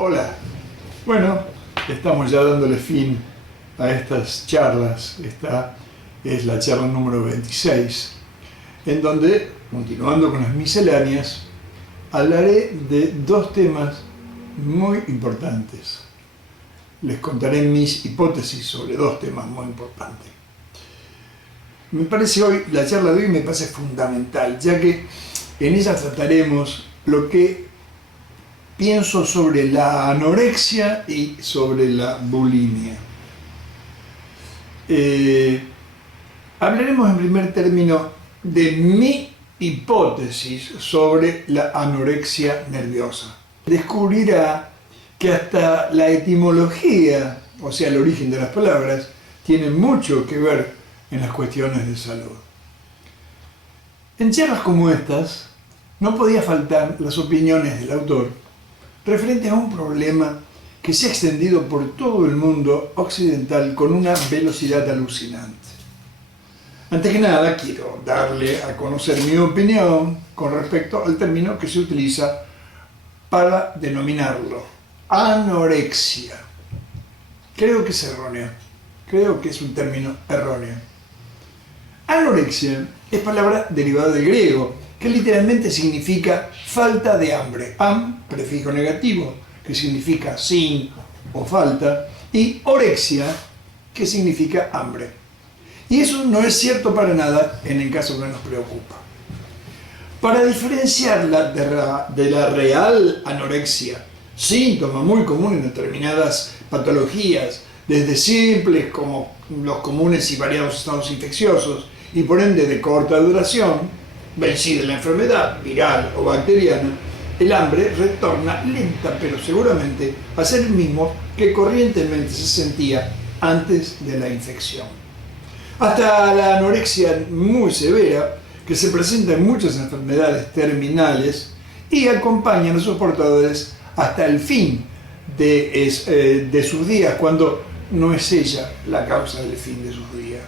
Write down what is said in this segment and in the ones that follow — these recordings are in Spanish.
Hola, bueno, estamos ya dándole fin a estas charlas. Esta es la charla número 26, en donde, continuando con las misceláneas, hablaré de dos temas muy importantes. Les contaré mis hipótesis sobre dos temas muy importantes. Me parece hoy, la charla de hoy me parece fundamental, ya que en ella trataremos lo que pienso sobre la anorexia y sobre la bulimia. Hablaremos en primer término de mi hipótesis sobre la anorexia nerviosa. Descubrirá que hasta la etimología, o sea, el origen de las palabras, tiene mucho que ver en las cuestiones de salud. En charlas como estas, no podía faltar las opiniones del autor referente a un problema que se ha extendido por todo el mundo occidental con una velocidad alucinante. Antes que nada, quiero darle a conocer mi opinión con respecto al término que se utiliza para denominarlo: anorexia. Creo que es erróneo, creo que es un término erróneo. Anorexia es palabra derivada del griego, que literalmente significa falta de hambre. Am, prefijo negativo, que significa sin o falta, y orexia, que significa hambre. Y eso no es cierto para nada en el caso que nos preocupa. Para diferenciarla de la real anorexia, síntoma muy común en determinadas patologías, desde simples como los comunes y variados estados infecciosos, y por ende de corta duración, vencida la enfermedad viral o bacteriana, el hambre retorna lenta pero seguramente a ser el mismo que corrientemente se sentía antes de la infección. Hasta la anorexia muy severa, que se presenta en muchas enfermedades terminales y acompaña a sus portadores hasta el fin de sus días, cuando no es ella la causa del fin de sus días.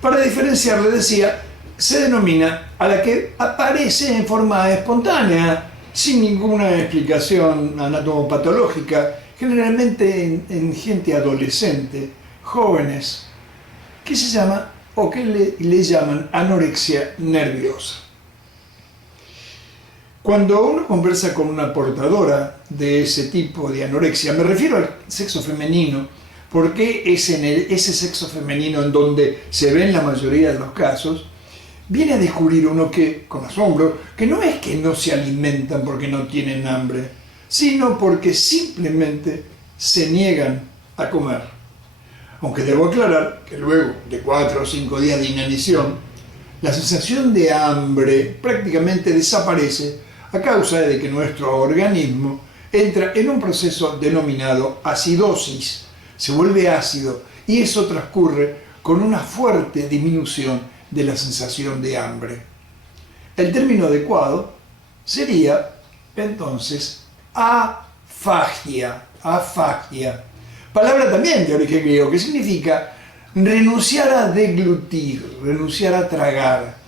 Para diferenciarle, decía, se denomina a la que aparece en forma espontánea, sin ninguna explicación anatomopatológica, generalmente en gente adolescente, jóvenes, que se llama o que le llaman anorexia nerviosa. Cuando uno conversa con una portadora de ese tipo de anorexia, me refiero al sexo femenino, porque es en ese sexo femenino en donde se ven la mayoría de los casos, viene a descubrir uno que, con asombro, que no es que no se alimentan porque no tienen hambre, sino porque simplemente se niegan a comer. Aunque debo aclarar que luego de 4 o 5 días de inanición, la sensación de hambre prácticamente desaparece a causa de que nuestro organismo entra en un proceso denominado acidosis, se vuelve ácido, y eso transcurre con una fuerte disminución de la sensación de hambre. El término adecuado sería entonces afagia, palabra también de origen griego, que significa renunciar a deglutir, renunciar a tragar.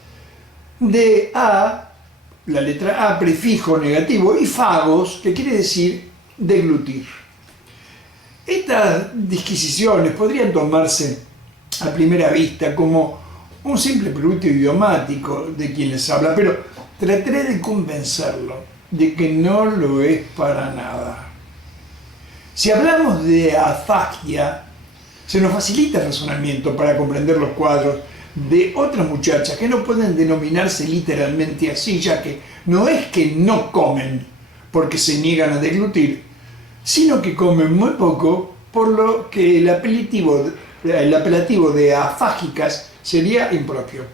De la letra A, prefijo negativo, y fagos, que quiere decir deglutir. Estas disquisiciones podrían tomarse a primera vista como un simple preludio idiomático de quien les habla, pero trataré de convencerlo de que no lo es para nada. Si hablamos de afagia, se nos facilita el razonamiento para comprender los cuadros de otras muchachas que no pueden denominarse literalmente así, ya que no es que no comen porque se niegan a deglutir, sino que comen muy poco, por lo que el apelativo de afágicas sería impropio.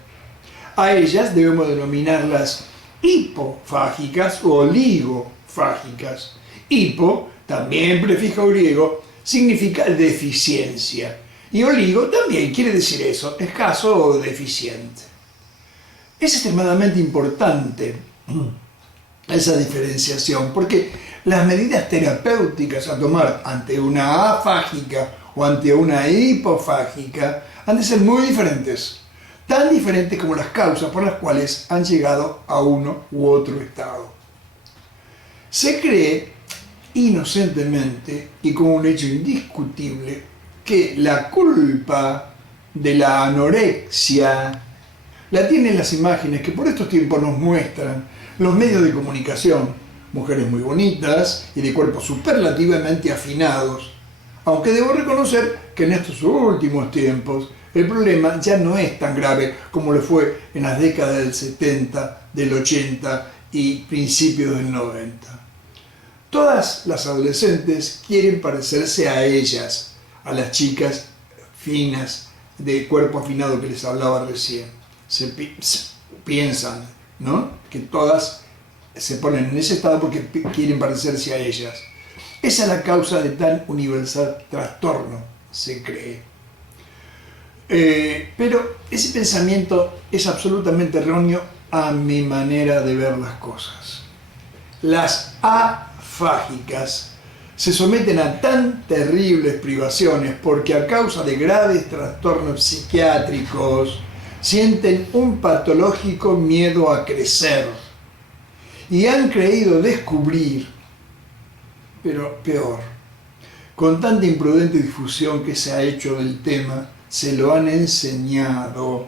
A ellas debemos denominarlas hipofágicas o oligofágicas. Hipo, también prefijo griego, significa deficiencia, y oligo también quiere decir eso, escaso o deficiente. Es extremadamente importante esa diferenciación, porque las medidas terapéuticas a tomar ante una afágica o ante una hipofágica han de ser muy diferentes, tan diferentes como las causas por las cuales han llegado a uno u otro estado. Se cree inocentemente y como un hecho indiscutible que la culpa de la anorexia la tienen las imágenes que por estos tiempos nos muestran los medios de comunicación. Mujeres muy bonitas y de cuerpos superlativamente afinados. Aunque debo reconocer que en estos últimos tiempos el problema ya no es tan grave como lo fue en las décadas del 70, del 80 y principios del 90. Todas las adolescentes quieren parecerse a ellas, a las chicas finas, de cuerpo afinado que les hablaba recién. Se piensan, ¿no?, que todas se ponen en ese estado porque quieren parecerse a ellas. Esa es la causa de tan universal trastorno, se cree. Pero ese pensamiento es absolutamente erróneo a mi manera de ver las cosas. Las afágicas se someten a tan terribles privaciones porque a causa de graves trastornos psiquiátricos sienten un patológico miedo a crecer y han creído descubrir, pero peor, con tanta imprudente difusión que se ha hecho del tema, se lo han enseñado,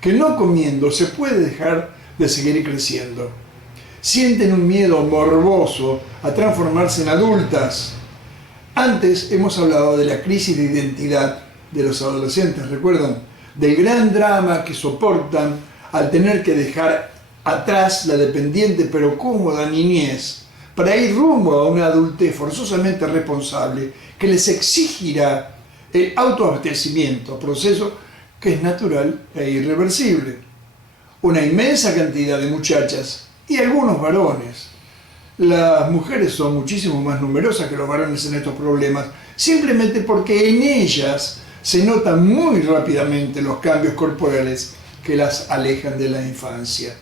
que no comiendo se puede dejar de seguir creciendo. Sienten un miedo morboso a transformarse en adultas. Antes hemos hablado de la crisis de identidad de los adolescentes, ¿recuerdan? Del gran drama que soportan al tener que dejar atrás la dependiente pero cómoda niñez para ir rumbo a una adultez forzosamente responsable que les exigirá el autoabastecimiento, proceso que es natural e irreversible. Una inmensa cantidad de muchachas y algunos varones, las mujeres son muchísimo más numerosas que los varones en estos problemas, simplemente porque en ellas se notan muy rápidamente los cambios corporales que las alejan de la infancia.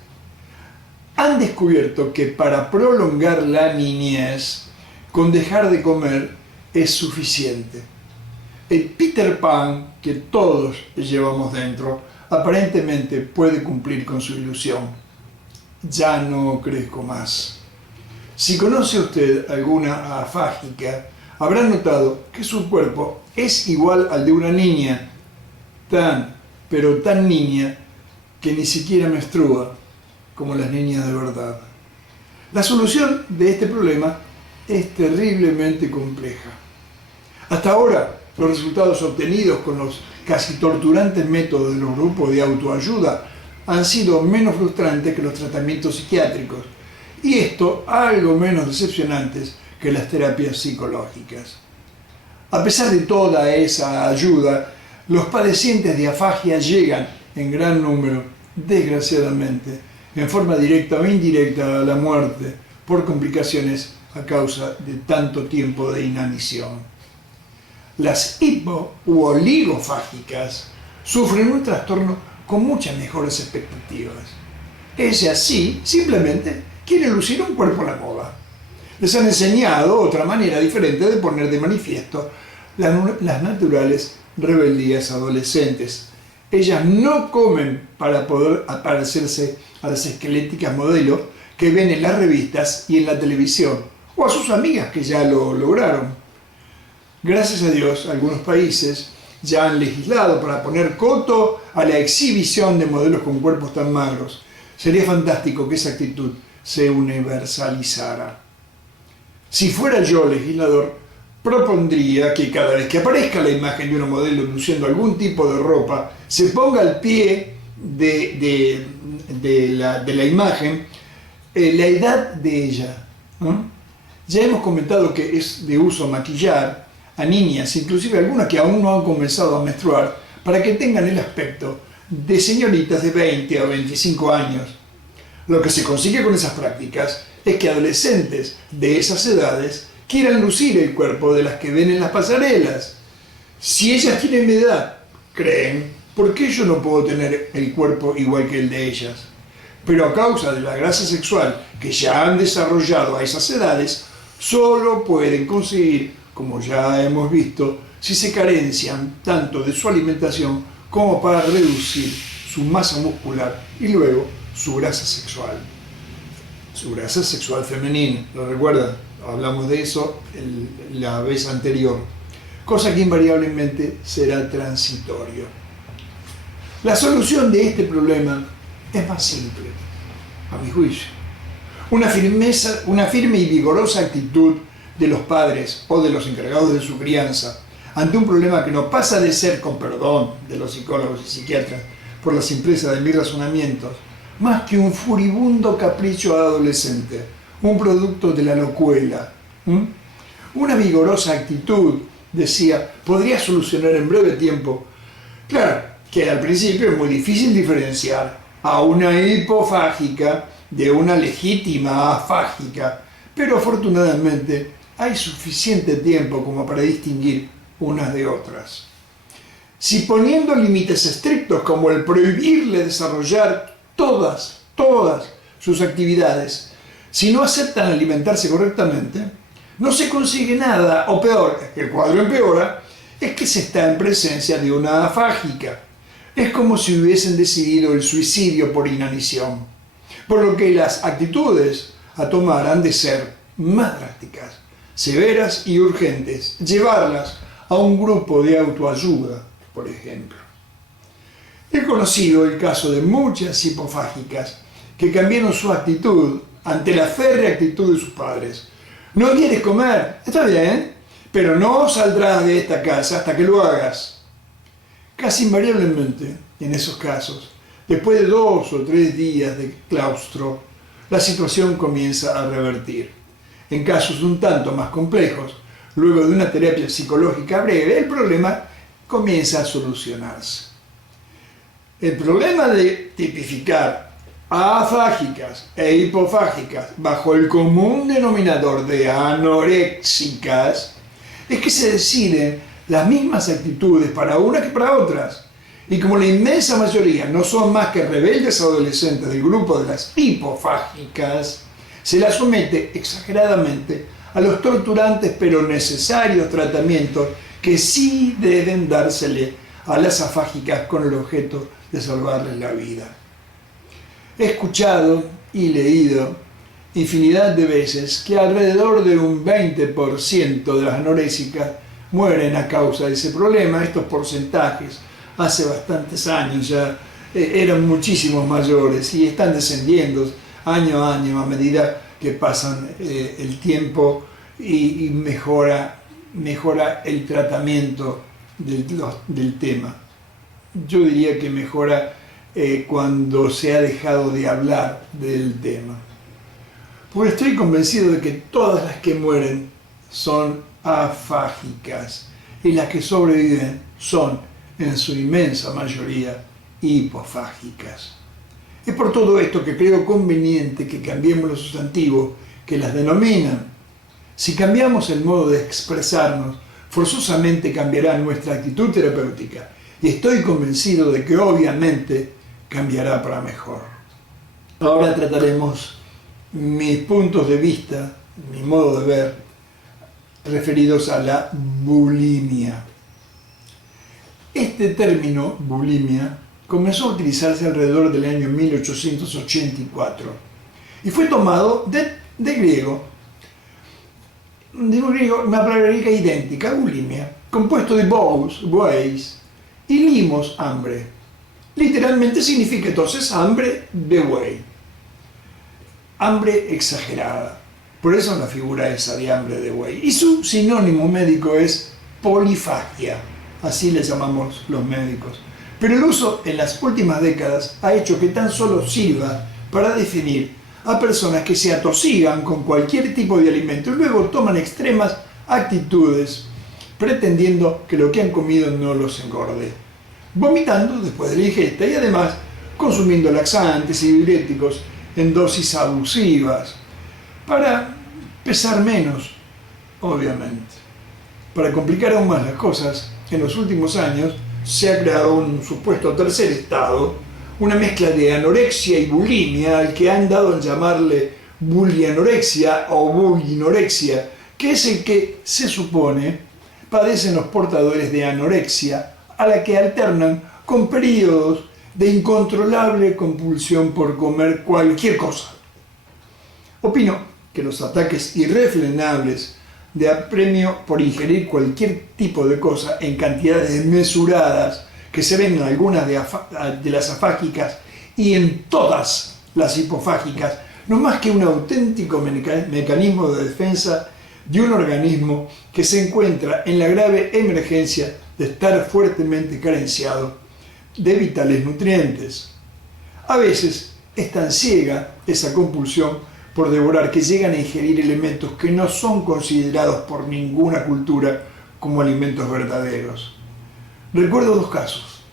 Han descubierto que para prolongar la niñez, con dejar de comer es suficiente. El Peter Pan que todos llevamos dentro aparentemente puede cumplir con su ilusión. Ya no crezco más. Si conoce usted alguna afágica, habrá notado que su cuerpo es igual al de una niña, pero tan niña que ni siquiera menstrua, como las niñas de verdad. La solución de este problema es terriblemente compleja. Hasta ahora, los resultados obtenidos con los casi torturantes métodos de los grupos de autoayuda han sido menos frustrantes que los tratamientos psiquiátricos, y esto algo menos decepcionantes que las terapias psicológicas. A pesar de toda esa ayuda, los padecientes de afagia llegan en gran número, desgraciadamente, en forma directa o indirecta a la muerte por complicaciones a causa de tanto tiempo de inanición. Las hipo u oligofágicas sufren un trastorno con muchas mejores expectativas. Ellas sí, simplemente quieren lucir un cuerpo a la moda. Les han enseñado otra manera diferente de poner de manifiesto las naturales rebeldías adolescentes. Ellas no comen para poder parecerse a las esqueléticas modelos que ven en las revistas y en la televisión, o a sus amigas que ya lo lograron. Gracias a Dios, algunos países ya han legislado para poner coto a la exhibición de modelos con cuerpos tan magros. Sería fantástico que esa actitud se universalizara. Si fuera yo legislador, propondría que cada vez que aparezca la imagen de una modelo luciendo algún tipo de ropa, se ponga al pie de la imagen la edad de ella, ¿no? Ya hemos comentado que es de uso maquillar a niñas, inclusive algunas que aún no han comenzado a menstruar, para que tengan el aspecto de señoritas de 20 o 25 años. Lo que se consigue con esas prácticas es que adolescentes de esas edades quieran lucir el cuerpo de las que ven en las pasarelas. Si ellas tienen mi edad, creen, ¿por qué yo no puedo tener el cuerpo igual que el de ellas? Pero a causa de la grasa sexual que ya han desarrollado a esas edades, solo pueden conseguir, como ya hemos visto, si se carencian tanto de su alimentación como para reducir su masa muscular y luego su grasa sexual. Su grasa sexual femenina, ¿lo recuerdan? hablamos de eso la vez anterior, cosa que invariablemente será transitorio. La solución de este problema es más simple, a mi juicio. Una firme y vigorosa actitud de los padres o de los encargados de su crianza ante un problema que no pasa de ser, con perdón de los psicólogos y psiquiatras por la simpleza de mis razonamientos, más que un furibundo capricho adolescente, un producto de la locuela. Una vigorosa actitud, decía, podría solucionar en breve tiempo. Claro que al principio es muy difícil diferenciar a una hipofágica de una legítima afágica, pero afortunadamente hay suficiente tiempo como para distinguir unas de otras. Si poniendo límites estrictos como el prohibirle desarrollar todas sus actividades, si no aceptan alimentarse correctamente, no se consigue nada, o peor, el cuadro empeora, es que se está en presencia de una afágica. Es como si hubiesen decidido el suicidio por inanición, por lo que las actitudes a tomar han de ser más drásticas, severas y urgentes, llevarlas a un grupo de autoayuda, por ejemplo. He conocido el caso de muchas hipofágicas que cambiaron su actitud ante la férrea actitud de sus padres. ¿No quieres comer? Está bien, pero no saldrás de esta casa hasta que lo hagas. Casi invariablemente, en esos casos, después de 2 o 3 días de claustro, la situación comienza a revertir. En casos un tanto más complejos, luego de una terapia psicológica breve, el problema comienza a solucionarse. El problema de tipificar afágicas e hipofágicas bajo el común denominador de anoréxicas es que se deciden las mismas actitudes para unas que para otras, y como la inmensa mayoría no son más que rebeldes adolescentes del grupo de las hipofágicas, se las somete exageradamente a los torturantes pero necesarios tratamientos que sí deben dársele a las afágicas con el objeto de salvarles la vida. He escuchado y leído infinidad de veces que alrededor de un 20% de las anoréxicas mueren a causa de ese problema. Estos porcentajes hace bastantes años ya eran muchísimos mayores y están descendiendo año a año a medida que pasan el tiempo y mejora el tratamiento del tema. Yo diría que mejora cuando se ha dejado de hablar del tema. Porque estoy convencido de que todas las que mueren son afágicas y las que sobreviven son, en su inmensa mayoría, hipofágicas. Es por todo esto que creo conveniente que cambiemos los sustantivos que las denominan. Si cambiamos el modo de expresarnos, forzosamente cambiará nuestra actitud terapéutica y estoy convencido de que obviamente cambiará para mejor. Ahora trataremos mis puntos de vista, mi modo de ver, referidos a la bulimia. Este término, bulimia, comenzó a utilizarse alrededor del año 1884 y fue tomado de griego, una palabra griega idéntica, bulimia, compuesto de bous, bueis, y limos, hambre. Literalmente significa entonces hambre de buey, hambre exagerada. Por eso la figura esa de hambre de buey. Y su sinónimo médico es polifagia, así le llamamos los médicos. Pero el uso en las últimas décadas ha hecho que tan solo sirva para definir a personas que se atosigan con cualquier tipo de alimento y luego toman extremas actitudes pretendiendo que lo que han comido no los engorde, vomitando después de la ingesta y además consumiendo laxantes y diuréticos en dosis abusivas para pesar menos, obviamente. Para complicar aún más las cosas, en los últimos años se ha creado un supuesto tercer estado, una mezcla de anorexia y bulimia, al que han dado en llamarle bulianorexia o bulinorexia, que es el que se supone padecen los portadores de anorexia, a la que alternan con periodos de incontrolable compulsión por comer cualquier cosa. Opino que los ataques irrefrenables de apremio por ingerir cualquier tipo de cosa en cantidades desmesuradas que se ven en algunas de las afágicas y en todas las hipofágicas, no más que un auténtico mecanismo de defensa de un organismo que se encuentra en la grave emergencia de estar fuertemente carenciado de vitales nutrientes. A veces es tan ciega esa compulsión por devorar que llegan a ingerir elementos que no son considerados por ninguna cultura como alimentos verdaderos. Recuerdo dos casos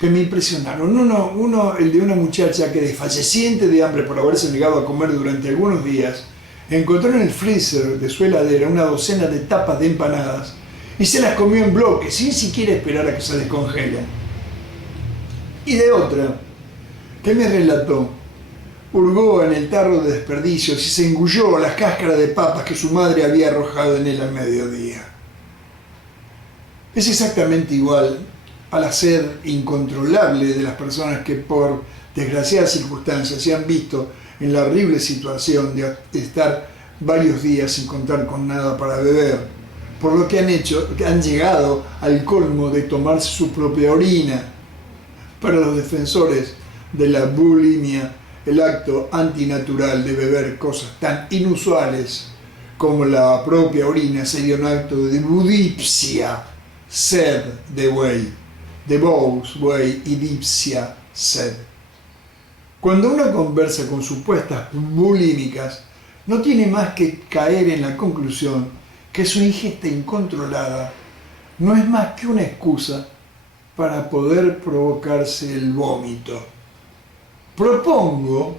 que me impresionaron. Uno, el de una muchacha que, desfalleciente de hambre por haberse negado a comer durante algunos días, encontró en el freezer de su heladera una docena de tapas de empanadas y se las comió en bloque, sin siquiera esperar a que se descongelen. Y de otra, que me relató, hurgó en el tarro de desperdicios y se engulló las cáscaras de papas que su madre había arrojado en él al mediodía. Es exactamente igual a la sed incontrolable de las personas que por desgraciadas circunstancias se han visto en la horrible situación de estar varios días sin contar con nada para beber, por lo que han llegado al colmo de tomarse su propia orina. Para los defensores de la bulimia, el acto antinatural de beber cosas tan inusuales como la propia orina sería un acto de budipsia, sed de buey, de bous, buey, y dipsia, sed. Cuando uno conversa con supuestas bulímicas, no tiene más que caer en la conclusión que su ingesta incontrolada no es más que una excusa para poder provocarse el vómito. Propongo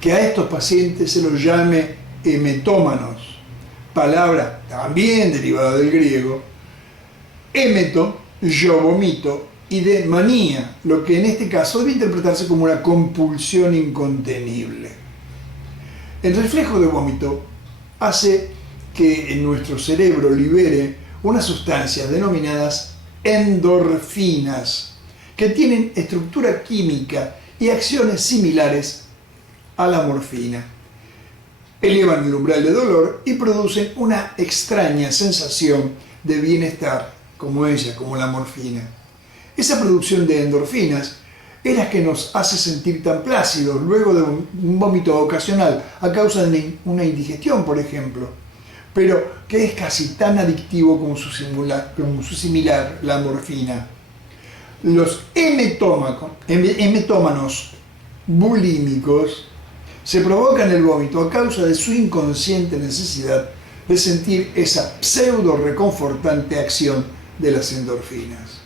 que a estos pacientes se los llame emetómanos, palabra también derivada del griego, emeto, yo vomito, y de manía, lo que en este caso debe interpretarse como una compulsión incontenible. El reflejo de vómito hace que en nuestro cerebro libere unas sustancias denominadas endorfinas, que tienen estructura química y acciones similares a la morfina. Elevan el umbral de dolor y producen una extraña sensación de bienestar, como la morfina. Esa producción de endorfinas es la que nos hace sentir tan plácidos luego de un vómito ocasional a causa de una indigestión, por ejemplo, pero que es casi tan adictivo como su similar, la morfina. Los emetómanos bulímicos se provocan el vómito a causa de su inconsciente necesidad de sentir esa pseudo reconfortante acción de las endorfinas.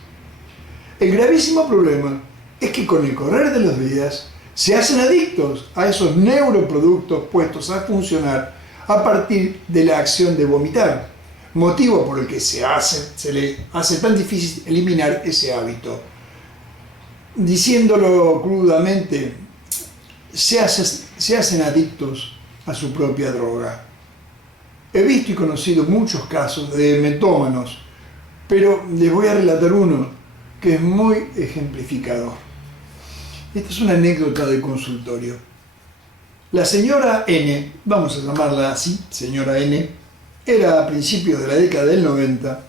El gravísimo problema es que con el correr de los días se hacen adictos a esos neuroproductos puestos a funcionar a partir de la acción de vomitar, motivo por el que se le hace tan difícil eliminar ese hábito. Diciéndolo crudamente, se hacen adictos a su propia droga. He visto y conocido muchos casos de emetómanos, pero les voy a relatar uno que es muy ejemplificador. Esta es una anécdota de consultorio. La señora N, vamos a llamarla así, señora N, era a principios de la década del 90,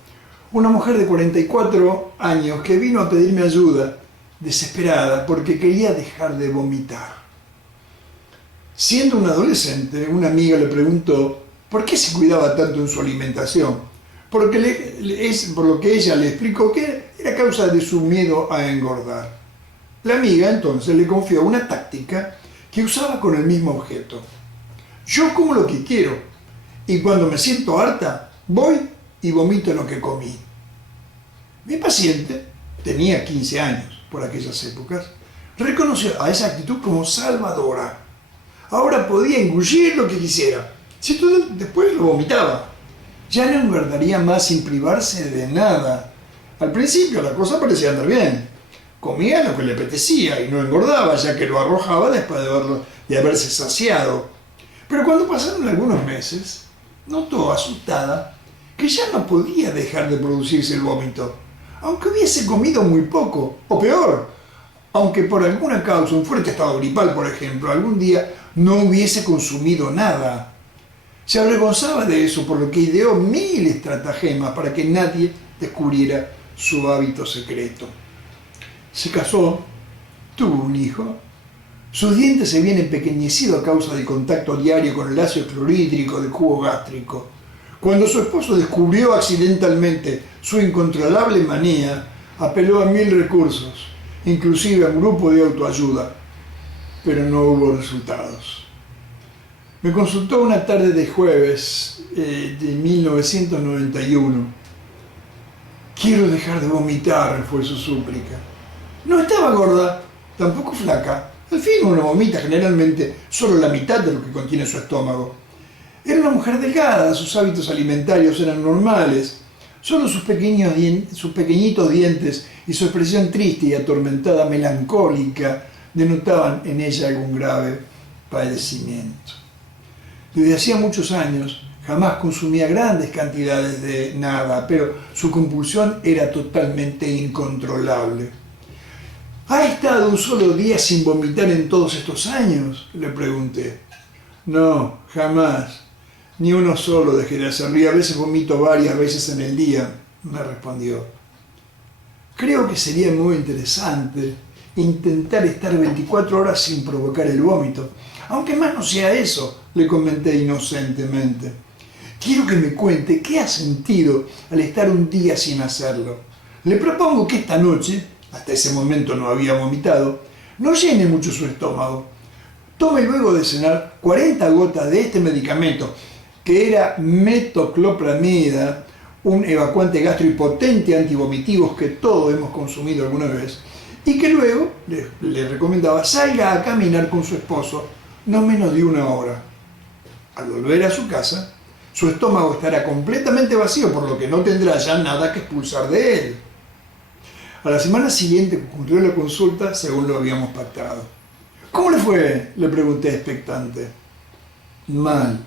una mujer de 44 años que vino a pedirme ayuda, desesperada, porque quería dejar de vomitar. Siendo una adolescente, una amiga le preguntó por qué se cuidaba tanto en su alimentación, por lo que ella le explicó que era causa de su miedo a engordar. La amiga entonces le confió una táctica que usaba con el mismo objeto. Yo como lo que quiero y cuando me siento harta voy y vomito lo que comí. Mi paciente, tenía 15 años por aquellas épocas, reconoció a esa actitud como salvadora. Ahora podía engullir lo que quisiera, si todo después lo vomitaba. Ya no engordaría más sin privarse de nada. Al principio la cosa parecía andar bien. Comía lo que le apetecía y no engordaba, ya que lo arrojaba después de haberse saciado. Pero cuando pasaron algunos meses, notó asustada que ya no podía dejar de producirse el vómito, aunque hubiese comido muy poco, o peor, aunque por alguna causa, un fuerte estado gripal por ejemplo, algún día no hubiese consumido nada. Se avergonzaba de eso, por lo que ideó 1000 estratagemas para que nadie descubriera su hábito secreto. Se casó, tuvo un hijo. Sus dientes se habían empequeñecido a causa del contacto diario con el ácido clorhídrico del jugo gástrico. Cuando su esposo descubrió accidentalmente su incontrolable manía, apeló a 1000 recursos, inclusive a un grupo de autoayuda, pero no hubo resultados. Me consultó una tarde de jueves de 1991. Quiero dejar de vomitar, fue su súplica. No estaba gorda, tampoco flaca. Al fin uno vomita generalmente solo la mitad de lo que contiene su estómago. Era una mujer delgada, sus hábitos alimentarios eran normales. Solo sus pequeñitos dientes y su expresión triste y atormentada, melancólica, denotaban en ella algún grave padecimiento. Desde hacía muchos años jamás consumía grandes cantidades de nada, pero su compulsión era totalmente incontrolable. ¿Ha estado un solo día sin vomitar en todos estos años?, le pregunté. No, jamás. Ni uno solo dejé de hacerlo, y a veces vomito varias veces en el día, me respondió. Creo que sería muy interesante intentar estar 24 horas sin provocar el vómito, aunque más no sea eso, le comenté inocentemente. Quiero que me cuente qué ha sentido al estar un día sin hacerlo. Le propongo que esta noche, hasta ese momento no había vomitado, no llene mucho su estómago. Tome luego de cenar 40 gotas de este medicamento, que era metoclopramida, un evacuante gastrohipotente antivomitivo que todos hemos consumido alguna vez, y que luego le recomendaba salga a caminar con su esposo no menos de 1 hora. Al volver a su casa, su estómago estará completamente vacío, por lo que no tendrá ya nada que expulsar de él. A la semana siguiente ocurrió la consulta según lo habíamos pactado. ¿Cómo le fue?, le pregunté expectante. Mal.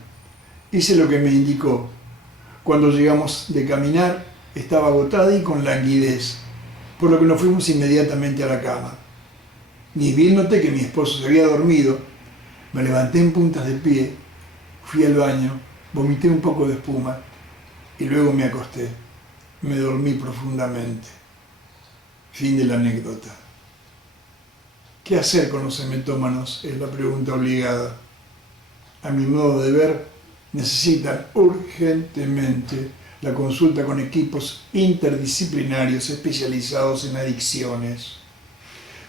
Hice lo que me indicó. Cuando llegamos de caminar, estaba agotada y con languidez, por lo que nos fuimos inmediatamente a la cama. Ni bien noté que mi esposo se había dormido, me levanté en puntas de pie, fui al baño, vomité un poco de espuma y luego me acosté. Me dormí profundamente. Fin de la anécdota. ¿Qué hacer con los emetómanos?, es la pregunta obligada. A mi modo de ver, necesitan urgentemente la consulta con equipos interdisciplinarios especializados en adicciones.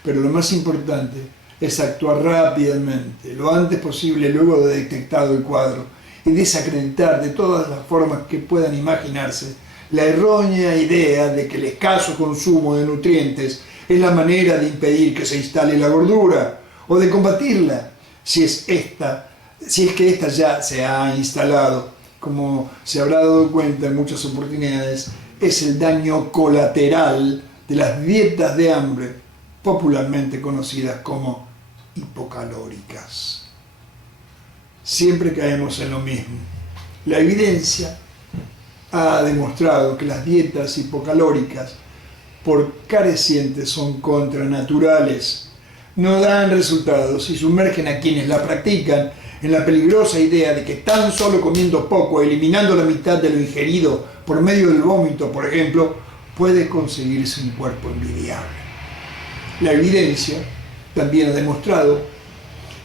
Pero lo más importante es actuar rápidamente, lo antes posible luego de detectado el cuadro, y desacreditar de todas las formas que puedan imaginarse la errónea idea de que el escaso consumo de nutrientes es la manera de impedir que se instale la gordura o de combatirla, si es que ésta ya se ha instalado. Como se habrá dado cuenta en muchas oportunidades, es el daño colateral de las dietas de hambre, popularmente conocidas como hipocalóricas. Siempre caemos en lo mismo. La evidencia ha demostrado que las dietas hipocalóricas, por carecientes, son contranaturales, no dan resultados y sumergen a quienes la practican en la peligrosa idea de que tan solo comiendo poco, eliminando la mitad de lo ingerido por medio del vómito, por ejemplo, puede conseguirse un cuerpo envidiable. La evidencia también ha demostrado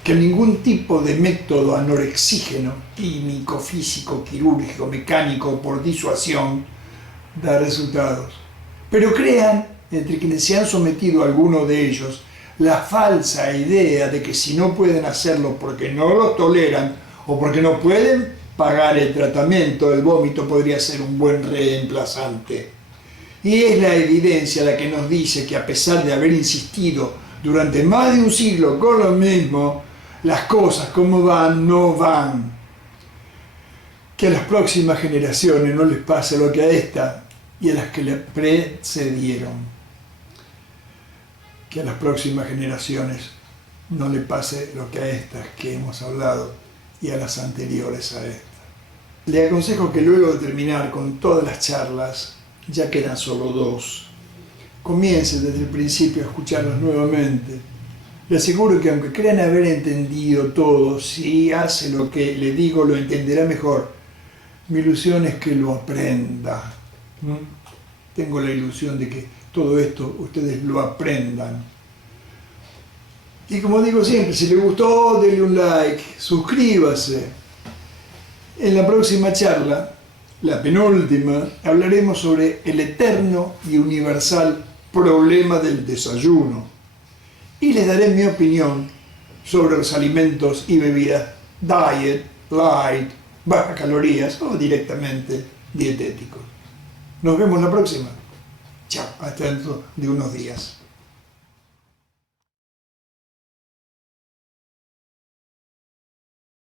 que ningún tipo de método anorexígeno, químico, físico, quirúrgico, mecánico o por disuasión da resultados. Pero crean, entre quienes se han sometido a alguno de ellos, la falsa idea de que si no pueden hacerlo porque no lo toleran o porque no pueden pagar el tratamiento, el vómito podría ser un buen reemplazante. Y es la evidencia la que nos dice que a pesar de haber insistido durante más de un siglo con lo mismo, las cosas como van no van. Que a las próximas generaciones no les pase lo que a esta y a las que le precedieron. Que a las próximas generaciones no le pase lo que a estas que hemos hablado y a las anteriores a esta. Le aconsejo que luego de terminar con todas las charlas, ya quedan solo 2, comience desde el principio a escucharlos nuevamente. Le aseguro que aunque crean haber entendido todo, si hace lo que le digo, lo entenderá mejor. Mi ilusión es que lo aprenda. Tengo la ilusión de que todo esto ustedes lo aprendan. Y como digo siempre, si les gustó, denle un like, suscríbase. En la próxima charla, la penúltima, hablaremos sobre el eterno y universal problema del desayuno. Y les daré mi opinión sobre los alimentos y bebidas diet, light, bajas calorías o directamente dietéticos. Nos vemos la próxima. Chao, hasta dentro de unos días.